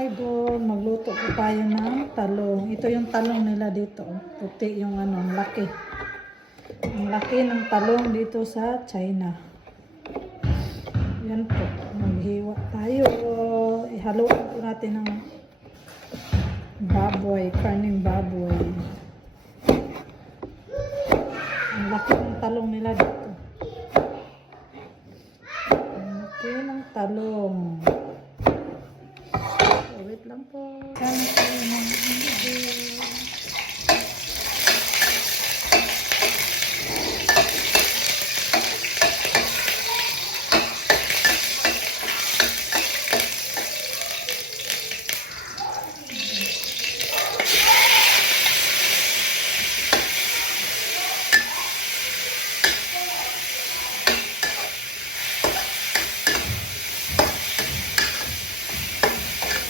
idol, magluto po tayo ng talong. Ito yung talong nila dito. Puti yung ano, ang laki. Ang laki ng talong dito sa China. Yan po. Maghiwa tayo. Ihaluan po natin ng baboy, karning baboy. Ang laki ng talong nila dito. Ang laki ng talong. Wait lang po. Kaya tayo ng video.